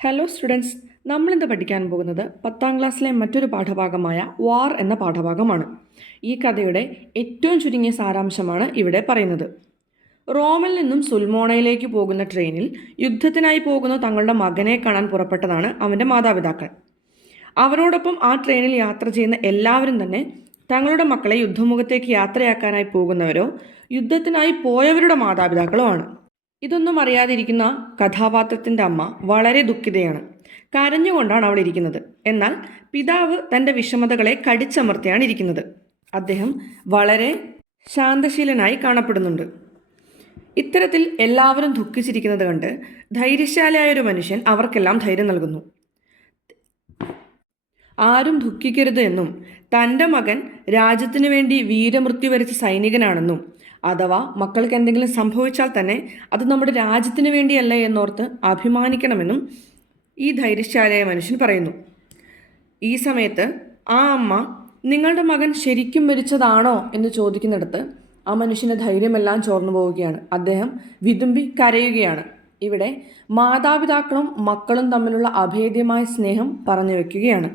Hello students, നമ്മളിന്ന് പഠിക്കാൻ പോകുന്നത് 10ാം ക്ലാസ്സിലെ മറ്റൊരു പാഠഭാഗമായ വാർ എന്ന പാഠഭാഗമാണ്. ഈ കഥയുടെ ഏറ്റവും ചുരുങ്ങിയ സാരാംശമാണ് ഇവിടെ പറയുന്നത്. റോമിൽ നിന്നും സുൽമോണയിലേക്ക് പോകുന്ന ട്രെയിനിൽ യുദ്ധത്തിനായി പോകുന്ന തങ്ങളുടെ മകനെ കാണാൻ പുറപ്പെട്ടതാണ് അവൻ്റെ മാതാപിതാക്കൾ. അവരോടൊപ്പം ആ ട്രെയിനിൽ യാത്ര ചെയ്യുന്ന എല്ലാവരും തന്നെ തങ്ങളുടെ മക്കളെ യുദ്ധമുഖത്തേക്ക് യാത്രയാക്കാനായി പോകുന്നവരോ യുദ്ധത്തിനായി പോയവരുടെ മാതാപിതാക്കളോ ആണ്. ഇതൊന്നും അറിയാതിരിക്കുന്ന കഥാപാത്രത്തിൻ്റെ അമ്മ വളരെ ദുഃഖിതയാണ്. കരഞ്ഞുകൊണ്ടാണ് അവൾ ഇരിക്കുന്നത്. എന്നാൽ പിതാവ് തൻ്റെ വിഷമതകളെ കടിച്ചമർത്തിയാണ് ഇരിക്കുന്നത്. അദ്ദേഹം വളരെ ശാന്തശീലനായി കാണപ്പെടുന്നുണ്ട്. ഇത്തരത്തിൽ എല്ലാവരും ദുഃഖിച്ചിരിക്കുന്നത് കണ്ട് ധൈര്യശാലിയായ ഒരു മനുഷ്യൻ അവർക്കെല്ലാം ധൈര്യം നൽകുന്നു. ആരും ദുഃഖിക്കരുത് എന്നും തൻ്റെ മകൻ രാജ്യത്തിനു വേണ്ടി വീരമൃത്യു വരിച്ച സൈനികനാണെന്നും അഥവാ മക്കൾക്ക് എന്തെങ്കിലും സംഭവിച്ചാൽ തന്നെ അത് നമ്മുടെ രാജ്യത്തിന് വേണ്ടിയല്ല എന്നോർത്ത് അഭിമാനിക്കണമെന്നും ഈ ധൈര്യശാലിയായ മനുഷ്യൻ പറയുന്നു. ഈ സമയത്ത് ആ അമ്മ നിങ്ങളുടെ മകൻ ശരിക്കും മരിച്ചതാണോ എന്ന് ചോദിക്കുന്നിടത്ത് ആ മനുഷ്യൻ്റെ ധൈര്യമെല്ലാം ചോർന്നു പോവുകയാണ്. അദ്ദേഹം വിതുമ്പി കരയുകയാണ്. ഇവിടെ മാതാപിതാക്കളും മക്കളും തമ്മിലുള്ള അഭേദ്യമായ സ്നേഹം പറഞ്ഞു വെക്കുകയാണ്.